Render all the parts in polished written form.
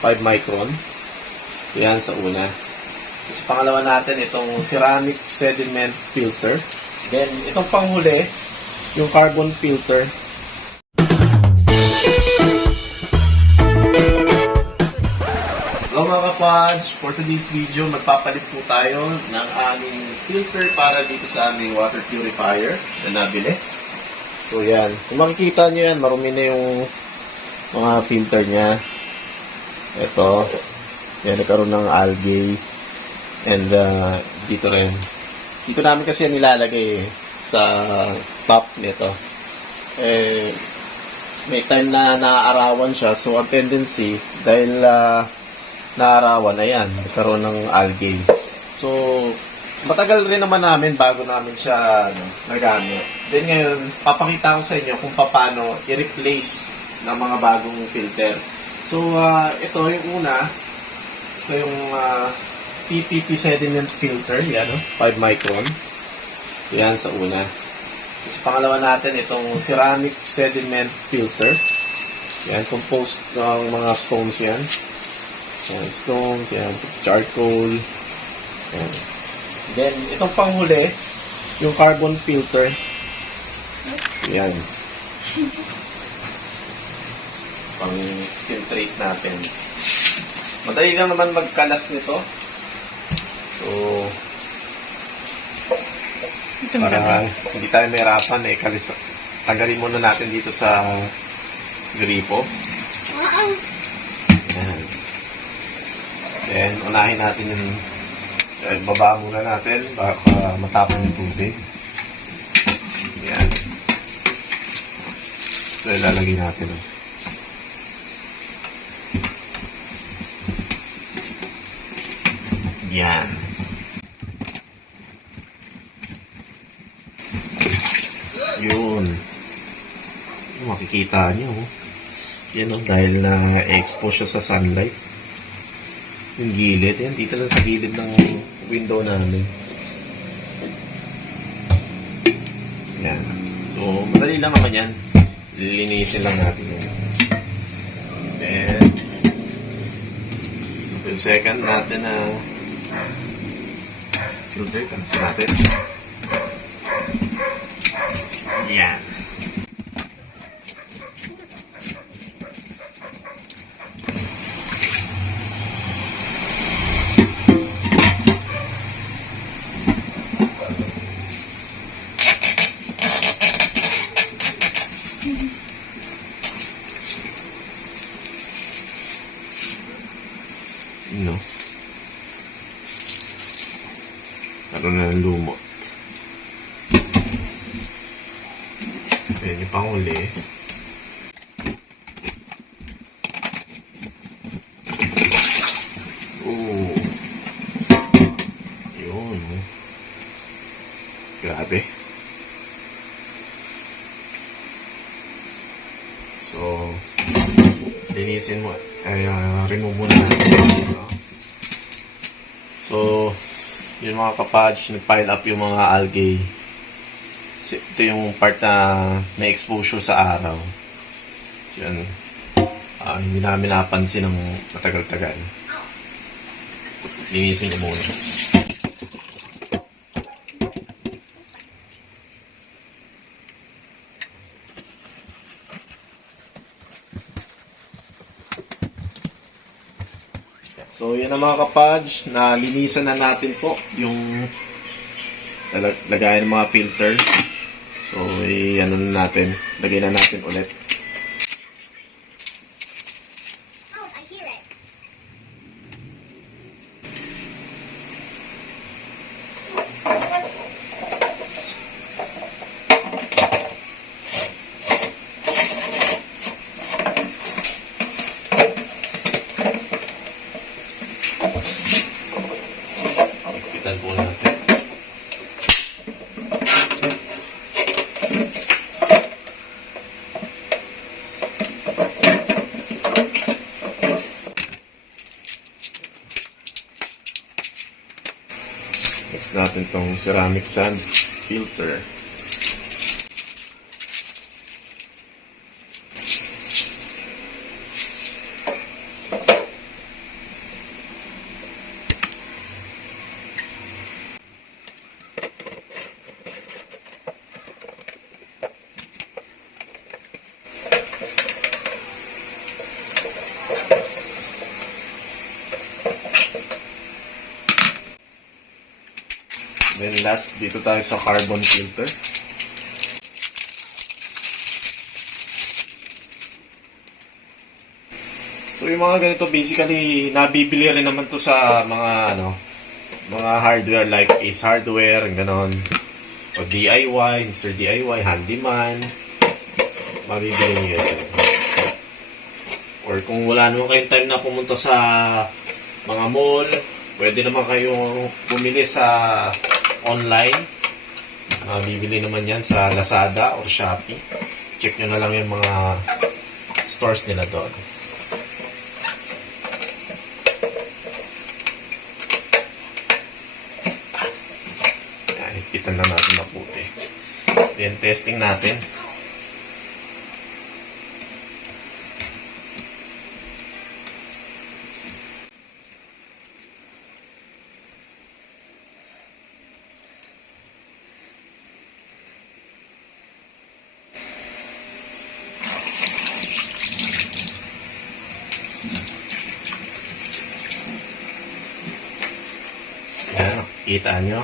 5 micron. Yan sa una. Sa pangalawa natin, itong ceramic sediment filter. Then, itong panghuli, yung carbon filter. Hello mga kapads! For today's video, magpapalit po tayo ng aming filter para dito sa aming water purifier na nabili. So yan, kung makikita nyo yan, marumi na yung mga filter niya. Ito, yan, nagkaroon ng algae. And dito rin. Dito namin kasi yan nilalagay sa top nito. May time na naaarawan siya, so ang tendency, dahil naarawan na yan, nagkaroon ng algae. So, matagal rin naman namin bago namin siya nagamit. Then ngayon, papakita ko sa inyo kung paano i-replace ng mga bagong filter. So, ito yung una. Ito yung PPP sediment filter. Yan, 5 micron. Yan sa una. Sa pangalawa natin, itong ceramic sediment filter. Yan, composed ng mga stones yan. Yan, stones, yan, charcoal. Yan. Then, itong panghuli, yung carbon filter. Yan. Pang-filtrate natin. Madali lang naman magkalas nito. So, para hindi tayo mahirapan, tagalin muna natin dito sa gripo. Yan. Then, unahin natin yung baba muna natin baka matapon yung tubig. Yan. So, ilalagay natin. Yan. Yun. Makikita nyo. Yan dahil na-expose siya sa sunlight. Yung gilid. Yan, dito lang sa gilid ng window namin. Yan. So, madali lang naman yan. Lilinisin lang natin yan. Then, yung second natin na filter. Kansin natin. Yan. No. Karoon na ng lumot. Ayan yung panghuli. Oo. Yun. Grabe. So, linisin mo. Remove mo na natin. So, yung mga kapads, nag-pile up yung mga algae. Ito yung part na na-exposure sa araw. Yan. Hindi namin napansin ng matagal-tagal. Linisin ko muna. So, yan ang mga kapads. Nalinisan na natin po yung lagayan ng mga filter. So, ano na natin. Lagay na natin ulit. Oh, I hear it. Pitan po natin. Next natin tong ceramic sand filter. Then last, dito tayo sa carbon filter. So yung mga ganito basically nabibili rin naman to sa mga mga hardware like Ace Hardware, ganon. O DIY, Mr. DIY, Handyman. Mabibili niyo yun. Or kung wala naman kayong time na pumunta sa mga mall, pwede naman kayong bumili sa online. Bibili naman yan sa Lazada or Shopee. Check nyo na lang yung mga stores nila doon. Yan, ipitan na natin mabuti. Then testing natin. Yan, kita nyo.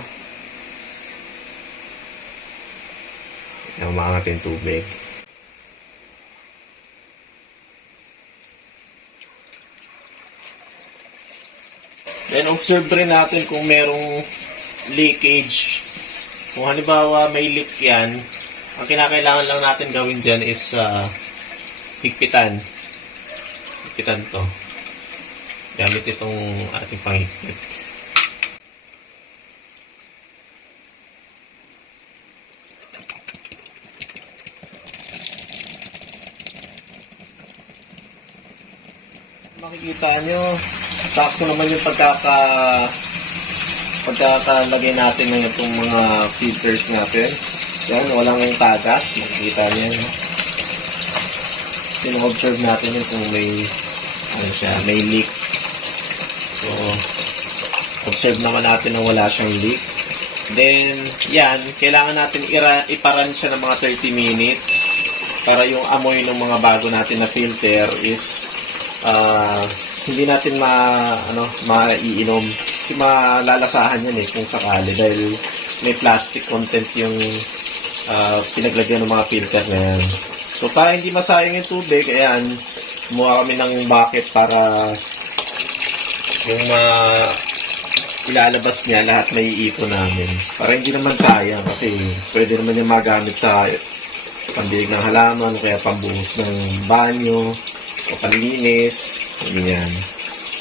Yan, umangat yung tubig. Then, observe rin natin kung merong leakage. Kung halimbawa may leak yan, ang kinakailangan lang natin gawin dyan is higpitan. Higpitan to. Gamit itong ating panghigpit. Makikita nyo, sakto naman yung pagkakalagay natin ng itong mga filters natin. Yan, walang tagas. Makikita nyo. Sino-observe natin yun kung may may leak. So, observe naman natin na wala siyang leak. Then, yan, kailangan natin iparan siya ng mga 30 minutes para yung amoy ng mga bago natin na filter is hindi natin maiinom kasi malalasahan yan kung sakali dahil may plastic content yung pinaglagyan ng mga filter na yan. So para hindi masayang yung tubig, ayan, kumuha kami ng bucket para yung ilalabas niya lahat may iipon namin. Para hindi naman sayang kasi pwede naman yung magamit sa pambilig ng halaman o kaya pambuhos ng banyo o panlinis, ganyan.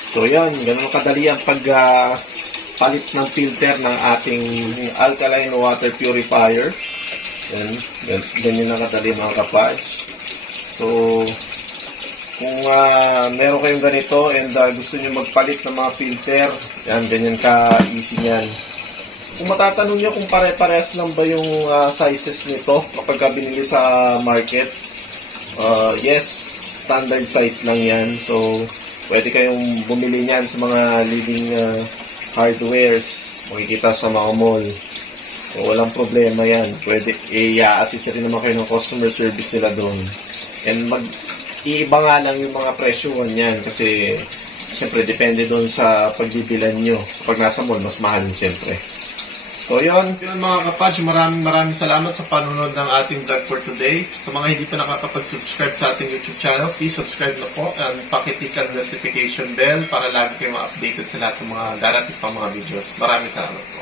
So, yan, ganun kadali ang pagpalit ng filter ng ating alkaline water purifier. Yan, ganyan na kadali mga kapatch. So, kung meron kayong ganito and gusto nyo magpalit ng mga filter, yan, ganyan ka-easy yan. Kung matatanong nyo kung pare-parehas lang ba yung sizes nito kapag binili sa market, yes, standard size lang yan. So, pwede kayong bumili niyan sa mga leading hardwares. Makikita sa mga mall. So, walang problema yan. Pwede, i-assist rin naman kayo ng customer service nila doon. And iiba nga lang yung mga presyo niyan kasi siyempre depende doon sa pagbibilan nyo. Kapag nasa mall, mas mahal siyempre. So yun mga kapatch, maraming salamat sa panonood ng ating vlog for today. Sa mga hindi pa nakakapag-subscribe sa ating YouTube channel, please subscribe na po and pakitik ang notification bell para lagi kayong ma-updated sa lahat ng mga darating pang mga videos. Maraming salamat po.